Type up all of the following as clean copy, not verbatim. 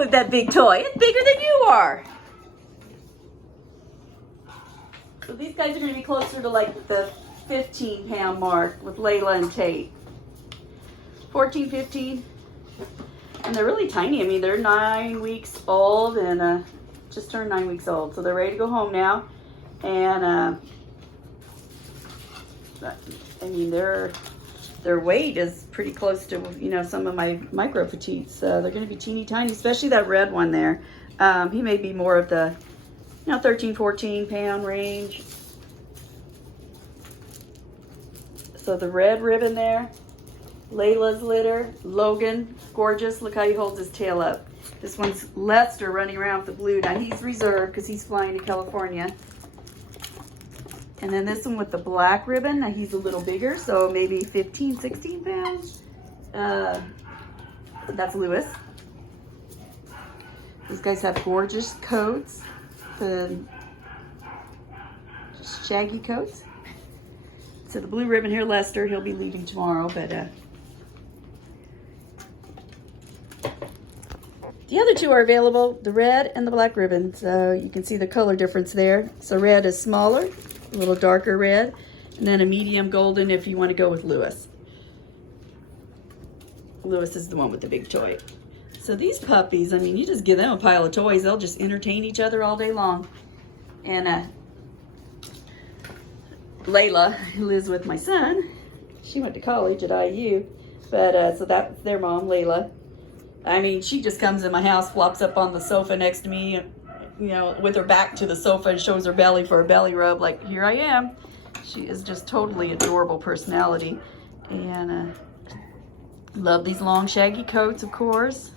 with that big toy? It's bigger than you are. So these guys are going to be closer to like the 15-pound mark with Layla and Tate. 14, 15. And they're really tiny. I mean, they're 9 weeks old and just turned 9 weeks old. So they're ready to go home now. And I mean, their weight is pretty close to, you know, some of my micro petites. They're going to be teeny tiny, especially that red one there. He may be more of the, you know, 13, 14 pound range. So the red ribbon there, Layla's litter, Logan, gorgeous. Look how he holds his tail up. This one's Lester running around with the blue. Now he's reserved because he's flying to California. And then this one with the black ribbon, now he's a little bigger, so maybe 15, 16 pounds. That's Lewis. These guys have gorgeous coats, the shaggy coats. So the blue ribbon here, Lester, he'll be leaving tomorrow, but the other two are available, the red and the black ribbon. So you can see the color difference there. So red is smaller, a little darker red, and then a medium golden if you want to go with Lewis. Lewis is the one with the big toy. So these puppies, I mean, you just give them a pile of toys, they'll just entertain each other all day long. And Layla, who lives with my son, she went to college at IU, but so that's their mom, Layla. I mean, she just comes in my house, flops up on the sofa next to me, you know, with her back to the sofa and shows her belly for a belly rub, like, here I am. She is just totally adorable personality. And love these long shaggy coats, of course.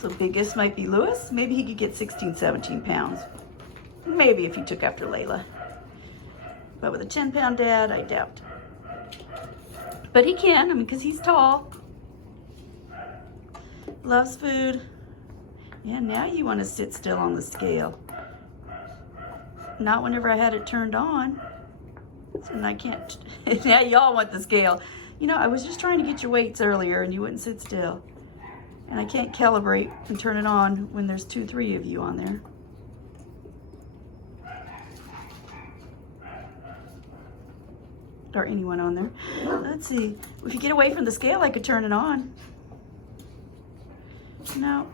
So biggest might be Lewis. Maybe he could get 16, 17 pounds. Maybe if he took after Layla. But with a 10-pound dad, I doubt. But he can, I mean, because he's tall. Loves food. Yeah, now you want to sit still on the scale. Not whenever I had it turned on. And I can't. Now y'all want the scale. You know, I was just trying to get your weights earlier and you wouldn't sit still. And I can't calibrate and turn it on when there's 2, 3 of you on there. Or anyone on there. Let's see. If you get away from the scale, I could turn it on. No.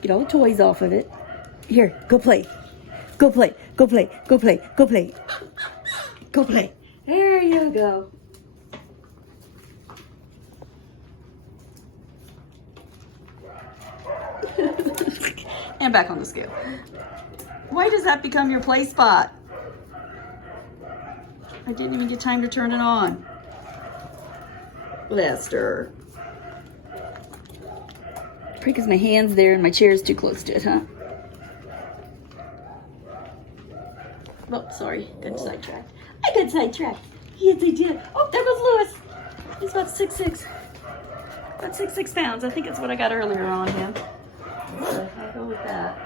Get all the toys off of it. Here, go play. Go play. Go play. Go play. Go play. Go play. There you go. And back on the scale. Why does that become your play spot? I didn't even get time to turn it on. Lester. Probably because my hand's there and my chair's too close to it, huh? Oh, sorry. Got sidetracked. I got sidetracked. Yes, I did. Oh, there goes Lewis. He's about 6'6". About 6'6" pounds. I think it's what I got earlier on him. So I'll go with that.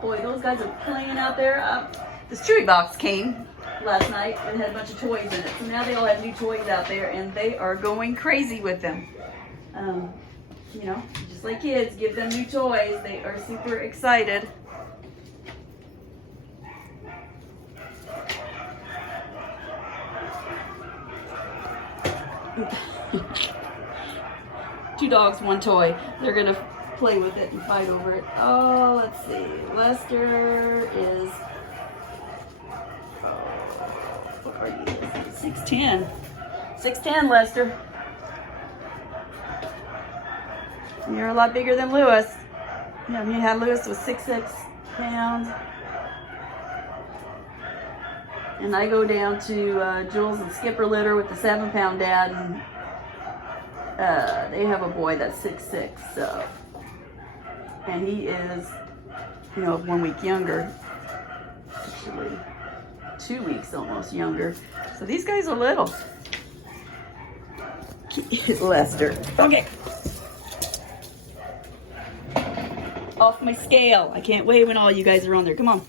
Boy, those guys are playing out there. This Chewy box came last night and had a bunch of toys in it. So now they all have new toys out there and they are going crazy with them. You know, just like kids, give them new toys. They are super excited. Two dogs, one toy. They're gonna play with it and fight over it. Oh, let's see. Lester is What are you? 6'10". 6'10", Lester. You're a lot bigger than Lewis. You know, he had Lewis was 6'6" pounds. And I go down to Jules and Skipper litter with the 7-pound dad, and they have a boy that's 6'6", so, and he is, you know, 1 week younger, actually 2 weeks almost younger. So these guys are little. Lester. Okay. Off my scale. I can't wait when all you guys are on there. Come on.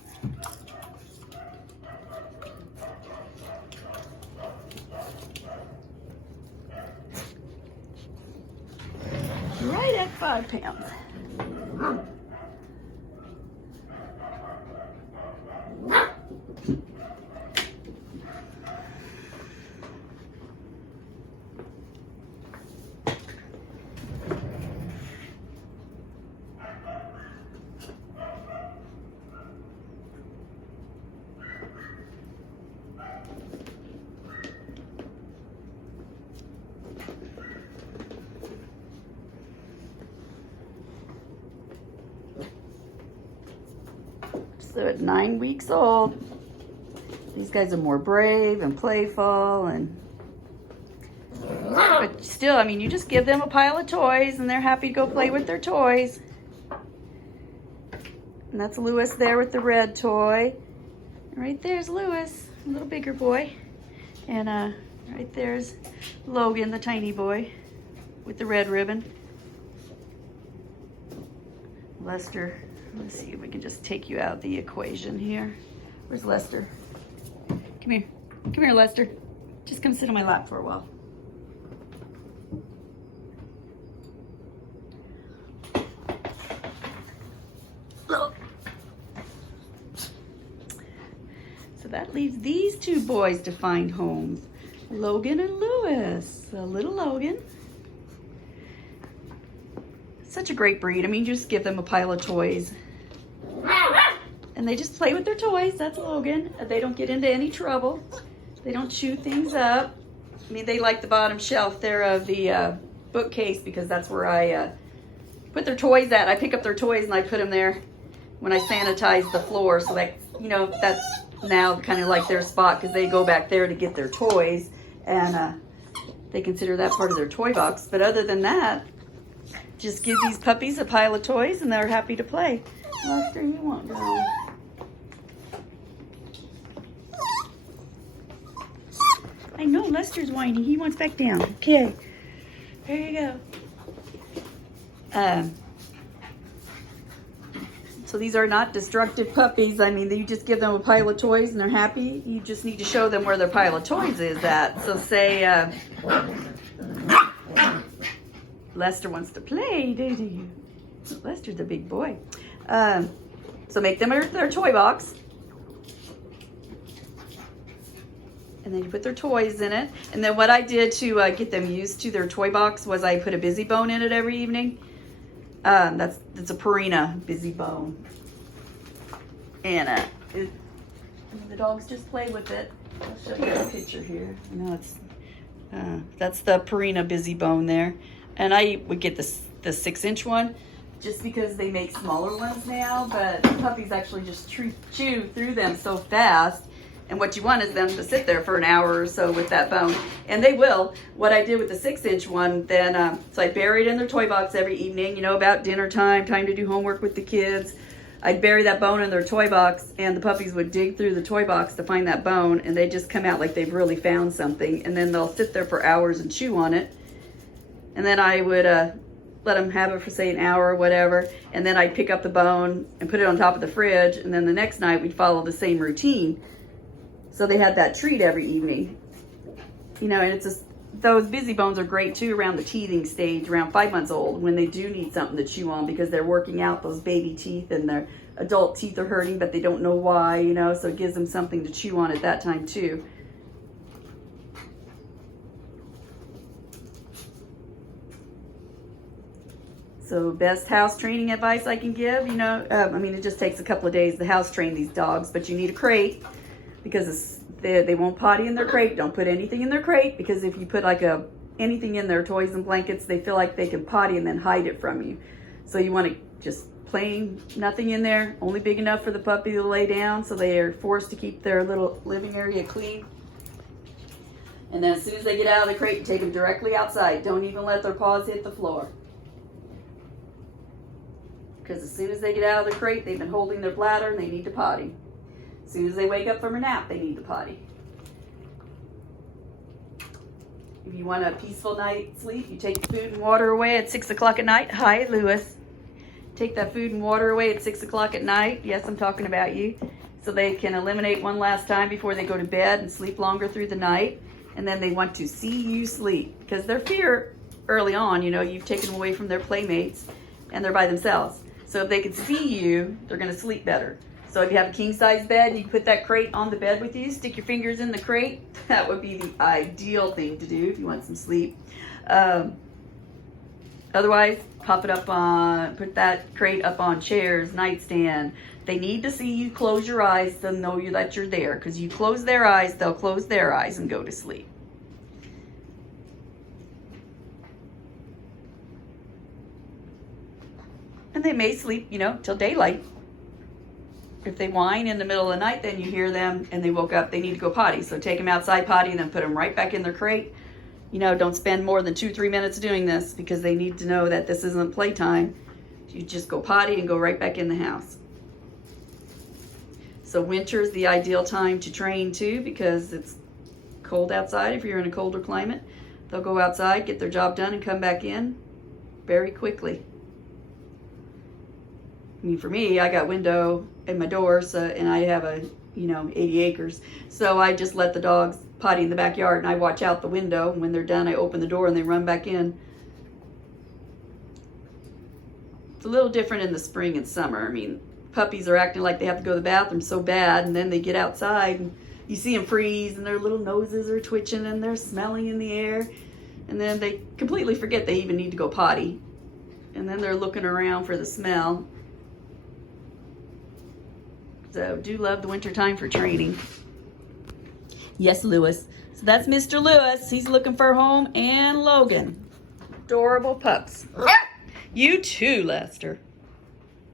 Right at 5 pounds. So at 9 weeks old, these guys are more brave and playful, and but still, I mean, you just give them a pile of toys and they're happy to go play with their toys. And that's Lewis there with the red toy. Right there's Lewis, a little bigger boy. And right there's Logan, the tiny boy with the red ribbon. Lester. Let's see if we can just take you out of the equation here. Where's Lester? Come here. Come here, Lester. Just come sit on my lap for a while. So that leaves these two boys to find homes. Logan and Lewis. So little Logan. Such a great breed. I mean, just give them a pile of toys. And they just play with their toys. That's Logan. They don't get into any trouble. They don't chew things up. I mean, they like the bottom shelf there of the bookcase because that's where I put their toys at. I pick up their toys and I put them there when I sanitize the floor. So that, you know, that's now kind of like their spot because they go back there to get their toys. And they consider that part of their toy box. But other than that, just give these puppies a pile of toys and they're happy to play. Lester, you want go? I know Lester's whining. He wants back down. Okay. There you go. So these are not destructive puppies. I mean, you just give them a pile of toys and they're happy. You just need to show them where their pile of toys is at. So say, Lester wants to play, do you? Lester's a big boy. So make them their toy box. And then you put their toys in it. And then what I did to get them used to their toy box was I put a busy bone in it every evening. That's a Purina busy bone. And the dogs just play with it. I'll show you a picture here. I know it's that's the Purina busy bone there. And I would get the 6-inch one just because they make smaller ones now, but puppies actually just chew through them so fast. And what you want is them to sit there for an hour or so with that bone. And they will. What I did with the 6-inch one, then, so I buried in their toy box every evening, you know, about dinner time to do homework with the kids. I'd bury that bone in their toy box and the puppies would dig through the toy box to find that bone and they just come out like they've really found something. And then they'll sit there for hours and chew on it. And then I would let them have it for, say, an hour or whatever. And then I'd pick up the bone and put it on top of the fridge. And then the next night we'd follow the same routine. So they had that treat every evening. You know, and it's just, those busy bones are great too around the teething stage, around 5 months old, when they do need something to chew on because they're working out those baby teeth and their adult teeth are hurting, but they don't know why, you know, so it gives them something to chew on at that time too. So best house training advice I can give, you know, I mean, it just takes a couple of days to house train these dogs, but you need a crate because They won't potty in their crate. Don't put anything in their crate, because if you put like anything in their toys and blankets, they feel like they can potty and then hide it from you. So you want to just plain nothing in there, only big enough for the puppy to lay down, so they are forced to keep their little living area clean. And then as soon as they get out of the crate, take them directly outside. Don't even let their paws hit the floor. Because as soon as they get out of the crate, they've been holding their bladder and they need to potty. As soon as they wake up from a nap, they need to potty. If you want a peaceful night's sleep, you take the food and water away at 6 o'clock at night. Hi, Lewis. Take that food and water away at 6 o'clock at night. Yes, I'm talking about you. So they can eliminate one last time before they go to bed and sleep longer through the night. And then they want to see you sleep, because their fear early on, you know, you've taken them away from their playmates and they're by themselves. So if they can see you, they're going to sleep better. So if you have a king size bed, you can put that crate on the bed with you, stick your fingers in the crate. That would be the ideal thing to do if you want some sleep. Otherwise, put that crate up on chairs, nightstand. They need to see you close your eyes to know that you're there, because you close their eyes, they'll close their eyes and go to sleep. And they may sleep, you know, till daylight. If they whine in the middle of the night, then you hear them and they woke up, they need to go potty. So take them outside potty and then put them right back in their crate. You know, don't spend more than 2-3 minutes doing this, because they need to know that this isn't playtime. You just go potty and go right back in the house. So winter is the ideal time to train too, because it's cold outside. If you're in a colder climate, they'll go outside, get their job done, and come back in very quickly. I mean, for me, I got window in my door, so, and I have 80 acres. So I just let the dogs potty in the backyard, and I watch out the window. And when they're done, I open the door and they run back in. It's a little different in the spring and summer. I mean, puppies are acting like they have to go to the bathroom so bad, and then they get outside and you see them freeze and their little noses are twitching and they're smelling in the air, and then they completely forget they even need to go potty, and then they're looking around for the smell. So do love the winter time for training. Yes, Lewis. So that's Mr. Lewis. He's looking for a home, and Logan. Adorable pups. You too, Lester.